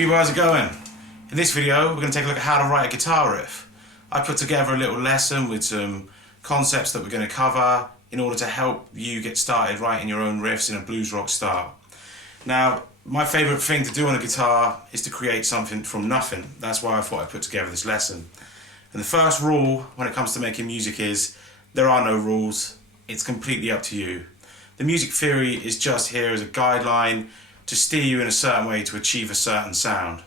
people, how's it going? In this video we're going to take a look at how to write a guitar riff. I put together a little lesson with some concepts that we're going to cover in order to help you get started writing your own riffs in a blues rock style. Now, my favourite thing to do on a guitar is to create something from nothing. That's why I thought I'd put together this lesson. And the first rule when it comes to making music is there are no rules. It's completely up to you. The music theory is just here as a guideline to steer you in a certain way to achieve a certain sound.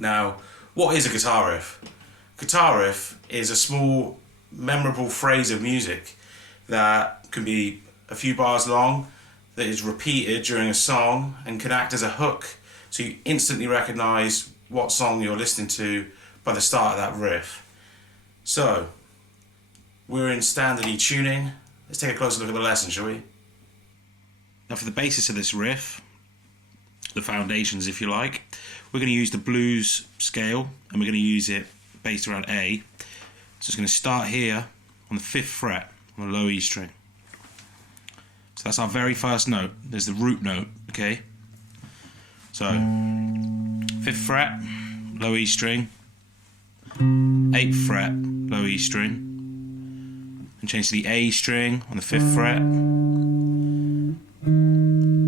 Now, what is a guitar riff? Guitar riff is a small, memorable phrase of music that can be a few bars long, that is repeated during a song and can act as a hook, so you instantly recognise what song you're listening to by the start of that riff. So, we're in standard E tuning. Let's take a closer look at the lesson, shall we? Now, for the basis of this riff, the foundations if you like, we're going to use the blues scale and we're going to use it based around A. So it's going to start here on the 5th fret on the low E string. So that's our very first note. There's the root note, okay? So 5th fret, low E string, 8th fret, low E string, and change to the A string on the 5th fret,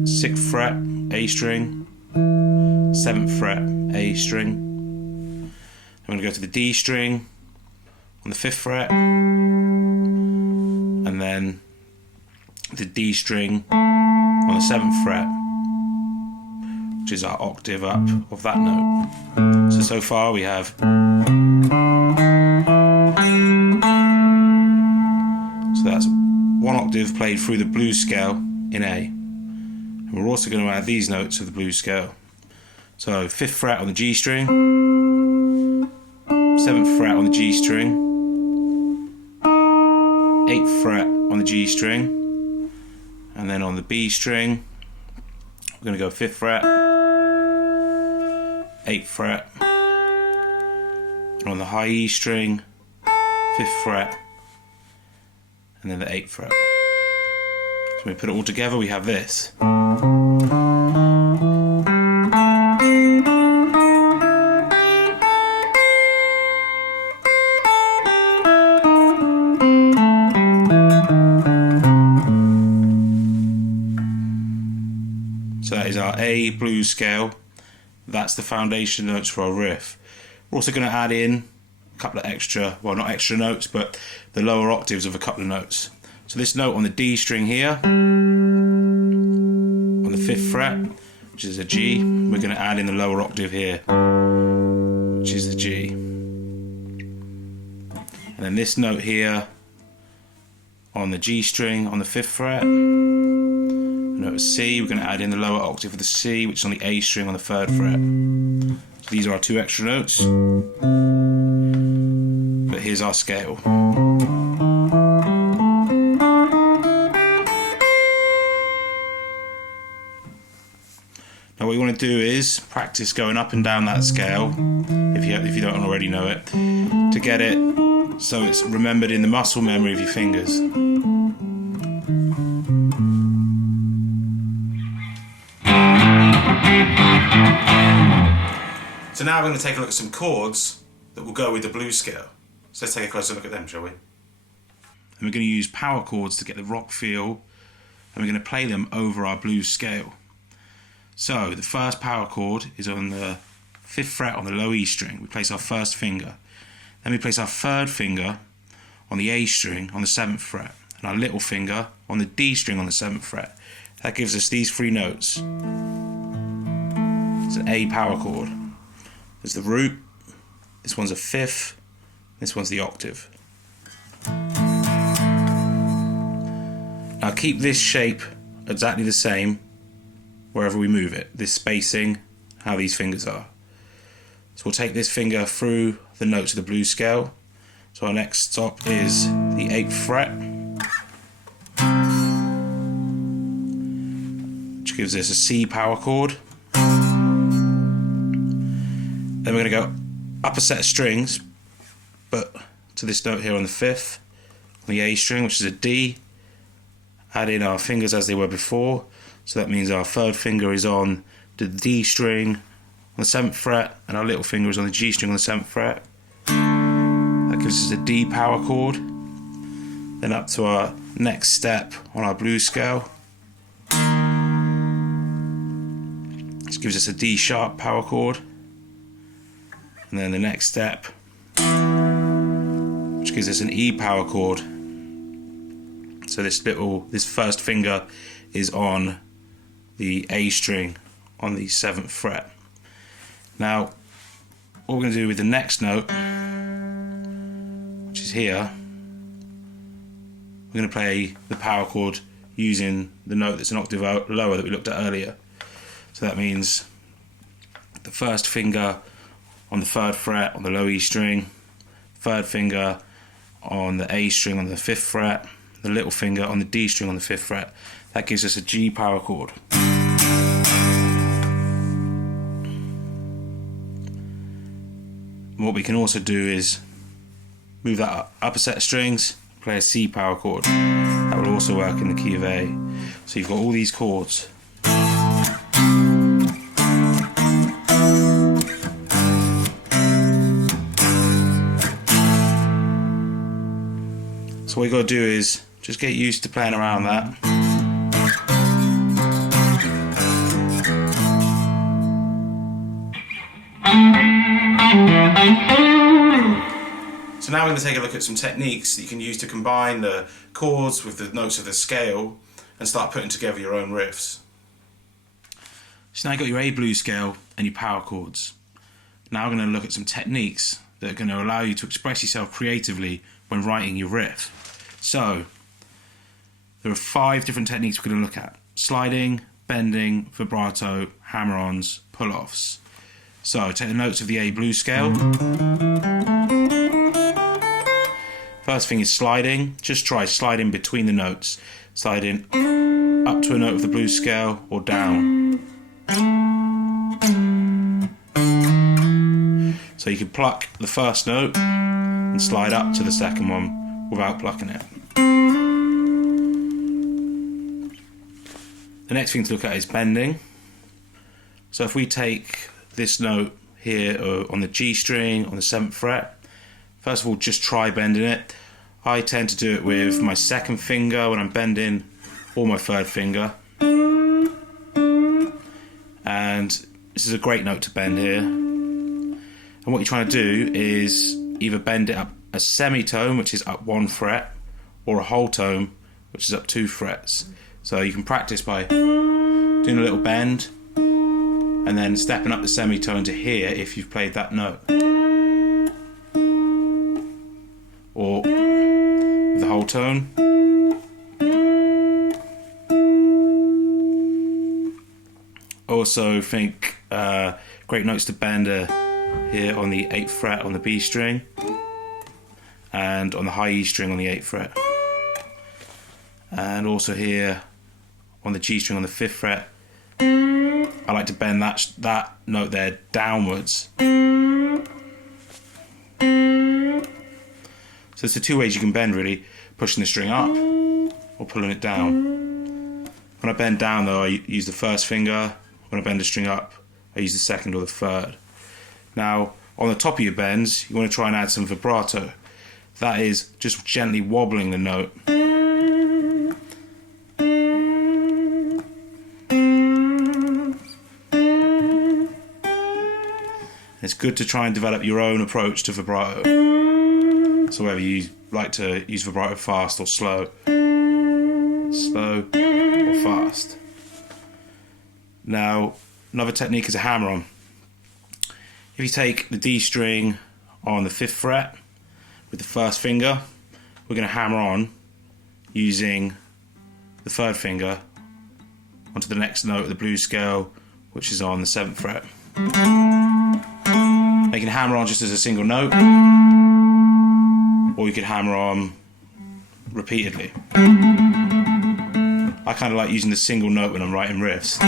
6th fret, A string, 7th fret, A string. I'm going to go to the D string on the 5th fret, and then the D string on the 7th fret, which is our octave up of that note. So far we have. So that's one octave played through the blues scale in A. And we're also going to add these notes to the blues scale. So 5th fret on the G string, 7th fret on the G string, 8th fret on the G string, and then on the B string we're going to go 5th fret, 8th fret, and on the high E string 5th fret, and then the 8th fret. So when we put it all together we have this. So that is our A blues scale. That's the foundation notes for our riff. We're also going to add in a couple of extra, well not extra notes, but the lower octaves of a couple of notes. So this note on the D string here, on the 5th fret, which is a G, we're going to add in the lower octave here, which is the G. And then this note here on the G string on the 5th fret, note C, we're going to add in the lower octave of the C, which is on the A string on the 3rd fret. So these are our two extra notes. But here's our scale. Now what you want to do is practice going up and down that scale, if you don't already know it, to get it so it's remembered in the muscle memory of your fingers. So now we're going to take a look at some chords that will go with the blues scale. So let's take a closer look at them, shall we? And we're going to use power chords to get the rock feel, and we're going to play them over our blues scale. So the first power chord is on the 5th fret on the low E string. We place our first finger. Then we place our 3rd finger on the A string on the 7th fret, and our little finger on the D string on the 7th fret. That gives us these three notes. It's an A power chord. There's the root, this one's a 5th, this one's the octave. Now keep this shape exactly the same wherever we move it, this spacing, how these fingers are. So we'll take this finger through the notes of the blues scale. So our next stop is the 8th fret, which gives us a C power chord. Then we're going to go up a set of strings, but to this note here on the 5th, on the A string, which is a D, add in our fingers as they were before. So that means our 3rd finger is on the D string the 7th fret, and our little finger is on the G string on the 7th fret. That gives us a D power chord. Then up to our next step on our blues scale. This gives us a D sharp power chord. And then the next step, which gives us an E power chord. So this first finger is on the A string on the 7th fret. Now, what we're going to do with the next note, which is here, we're going to play the power chord using the note that's an octave lower that we looked at earlier. So that means the first finger on the 3rd fret on the low E string, 3rd finger on the A string on the 5th fret, the little finger on the D string on the 5th fret. That gives us a G power chord. And what we can also do is move that up a set of strings, play a C power chord. That will also work in the key of A. So you've got all these chords. So what you've got to do is just get used to playing around that. So now we're going to take a look at some techniques that you can use to combine the chords with the notes of the scale and start putting together your own riffs. So now you've got your A blues scale and your power chords. Now we're going to look at some techniques that are going to allow you to express yourself creatively when writing your riff. So there are 5 different techniques we're going to look at: sliding, bending, vibrato, hammer-ons, pull-offs. So take the notes of the A blues scale. First thing is sliding. Just try sliding between the notes. Sliding up to a note of the blues scale or down. So you can pluck the first note and slide up to the second one without plucking it. The next thing to look at is bending. So if we take this note here on the G string on the 7th fret, first of all just try bending it. I tend to do it with my 2nd finger when I'm bending, or my 3rd finger. And this is a great note to bend here. And what you're trying to do is either bend it up a semitone, which is up 1 fret, or a whole tone, which is up 2 frets. So you can practice by doing a little bend and then stepping up the semitone to here if you've played that note. Or with the whole tone. Also think great notes to bend here on the 8th fret on the B string and on the high E string on the 8th fret. And also here on the G string on the 5th fret, I like to bend that note there downwards. So there's the 2 ways you can bend really: pushing the string up or pulling it down. When I bend down though, I use the 1st finger. When I bend the string up, I use the 2nd or the 3rd. Now on the top of your bends, you want to try and add some vibrato. That is just gently wobbling the note. It's good to try and develop your own approach to vibrato. So whether you like to use vibrato fast or slow or fast. Now, another technique is a hammer-on. If you take the D string on the 5th fret with the 1st finger, we're going to hammer on using the 3rd finger onto the next note of the blues scale, which is on the 7th fret. You can hammer on just as a single note, or you could hammer on repeatedly. I kind of like using the single note when I'm writing riffs.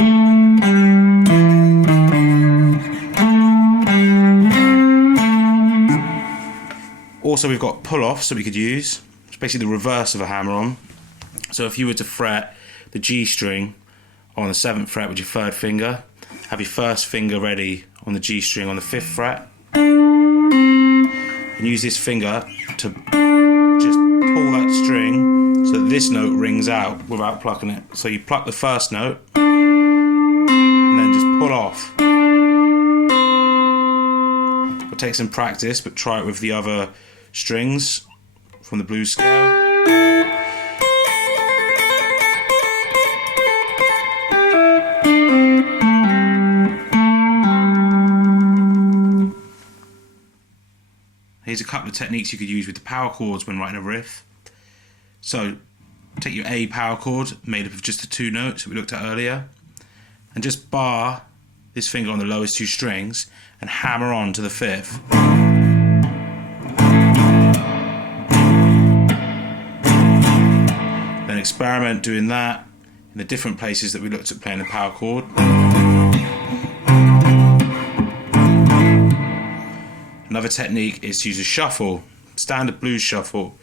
Also we've got pull-offs that we could use. It's basically the reverse of a hammer-on. So if you were to fret the G string on the 7th fret with your 3rd finger, have your 1st finger ready on the G string on the 5th fret, and use this finger to just pull that string so that this note rings out without plucking it. So you pluck the first note and then just pull off. It'll take some practice, but try it with the other strings from the blues scale. Here's a couple of techniques you could use with the power chords when writing a riff. So take your A power chord made up of just the 2 notes that we looked at earlier, and just bar this finger on the lowest 2 strings and hammer on to the 5th. Then experiment doing that in the different places that we looked at playing the power chord. Another technique is to use a shuffle, standard blues shuffle,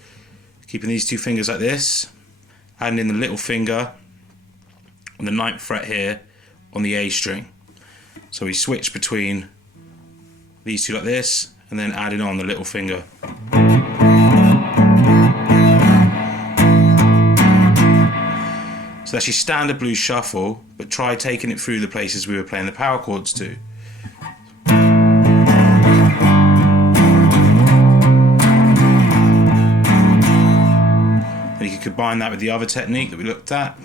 keeping these 2 fingers like this, adding in the little finger on the 9th fret here on the A string. So we switch between these 2 like this, and then adding on the little finger. So that's your standard blues shuffle, but try taking it through the places we were playing the power chords to. And you can combine that with the other technique that we looked at.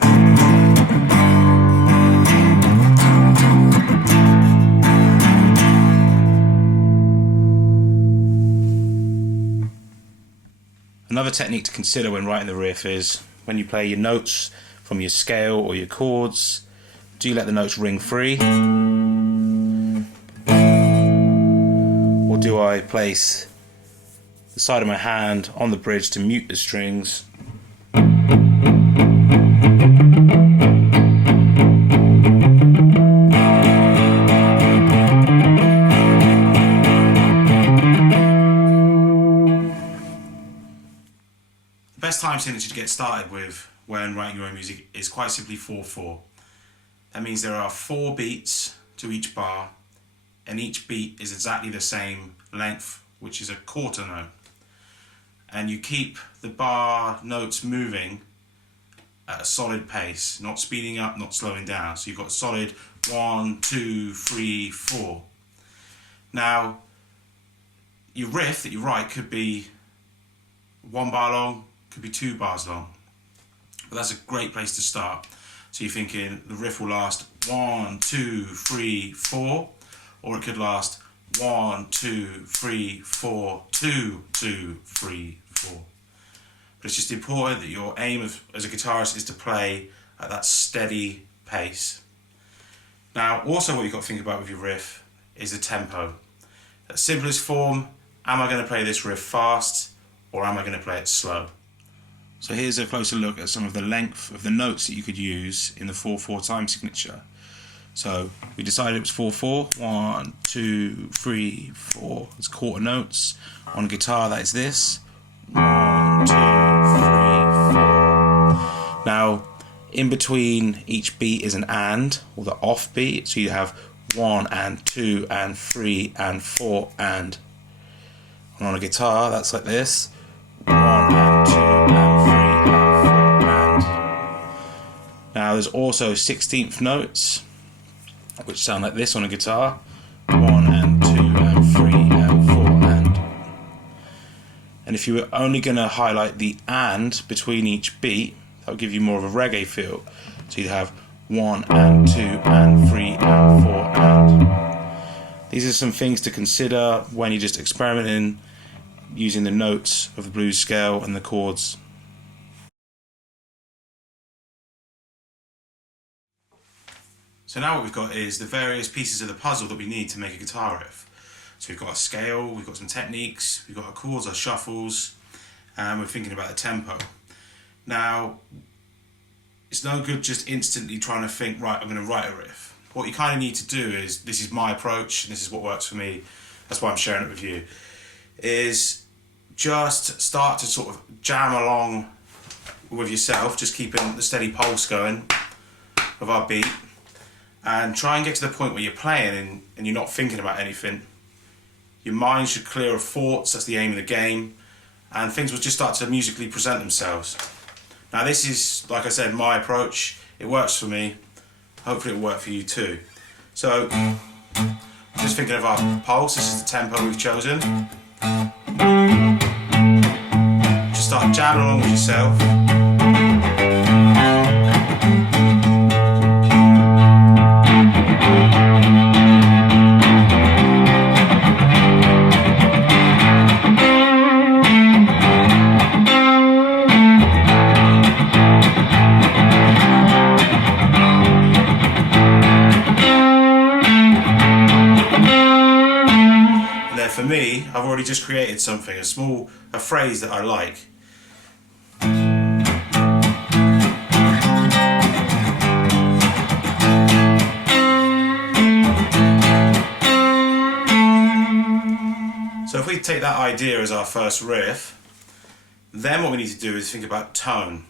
Another technique to consider when writing the riff is when you play your notes from your scale or your chords, do you let the notes ring free? Or do I place the side of my hand on the bridge to mute the strings? The best time signature to get started with when writing your own music is quite simply 4/4. That means there are 4 beats to each bar, and each beat is exactly the same length, which is a quarter note. And you keep the bar notes moving at a solid pace, not speeding up, not slowing down. So you've got a solid 1, 2, 3, 4. Now, your riff that you write could be 1 bar long, could be 2 bars long. But that's a great place to start. So you're thinking the riff will last 1, 2, 3, 4, or it could last 1, 2, 3, 4, 2, 2, 3, 4. But it's just important that your aim as a guitarist is to play at that steady pace. Now, also what you've got to think about with your riff is the tempo. At simplest form, am I going to play this riff fast, or am I going to play it slow? So here's a closer look at some of the length of the notes that you could use in the 4/4 time signature. So we decided it was 4/4. 1, 2, 3, 4. It's quarter notes. On guitar, that is this. 1, 2, 3, 4. Now, in between each beat is an and, or the off beat. So you have 1 and 2 and 3 and 4 and. And on a guitar, that's like this. 1 and 2 and 3 and 4 and. Now there's also 16th notes, which sound like this on a guitar. 1 and 2 and 3 and 4 and. And if you were only going to highlight the and between each beat, that would give you more of a reggae feel. So you'd have 1 and 2 and 3 and 4 and. These are some things to consider when you're just experimenting using the notes of the blues scale and the chords. So now what we've got is the various pieces of the puzzle that we need to make a guitar riff. So we've got a scale, we've got some techniques, we've got our chords, our shuffles, and we're thinking about the tempo. Now, it's no good just instantly trying to think, right, I'm going to write a riff. What you kind of need to do is, this is my approach, and this is what works for me, that's why I'm sharing it with you, is just start to sort of jam along with yourself, just keeping the steady pulse going of our beat, and try and get to the point where you're playing and you're not thinking about anything. Your mind should clear of thoughts, that's the aim of the game, and things will just start to musically present themselves. Now this is, like I said, my approach. It works for me. Hopefully it'll work for you too. So, just thinking of our pulse, this is the tempo we've chosen. Just start jamming along with yourself. For me, I've already just created something, a phrase that I like. So if we take that idea as our first riff, then what we need to do is think about tone.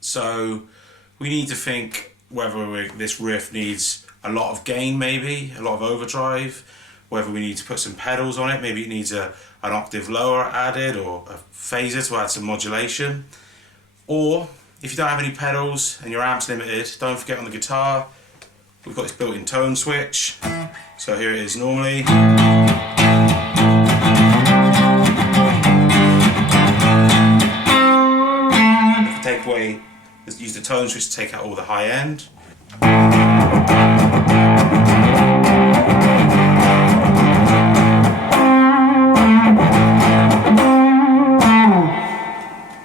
So we need to think whether this riff needs a lot of gain, maybe, a lot of overdrive, whether we need to put some pedals on it, maybe it needs an octave lower added, or a phaser to add some modulation. Or if you don't have any pedals and your amp's limited, don't forget on the guitar we've got this built-in tone switch. So here it is normally. If we take away, let's use the tone switch to take out all the high end.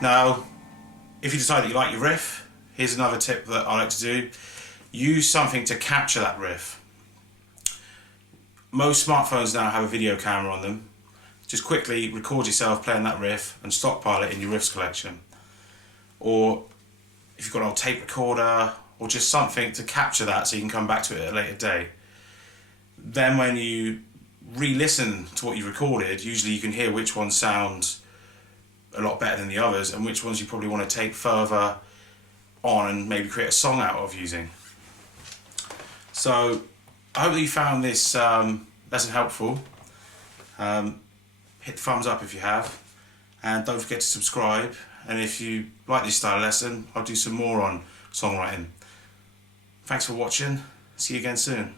Now, if you decide that you like your riff, here's another tip that I like to do. Use something to capture that riff. Most smartphones now have a video camera on them. Just quickly record yourself playing that riff and stockpile it in your riffs collection. Or if you've got an old tape recorder, or just something to capture that so you can come back to it at a later date. Then when you re-listen to what you recorded, usually you can hear which ones sound a lot better than the others and which ones you probably want to take further on and maybe create a song out of using. So I hope that you found this lesson helpful. Hit the thumbs up if you have, and don't forget to subscribe. And if you like this style of lesson, I'll do some more on songwriting. Thanks for watching. See you again soon.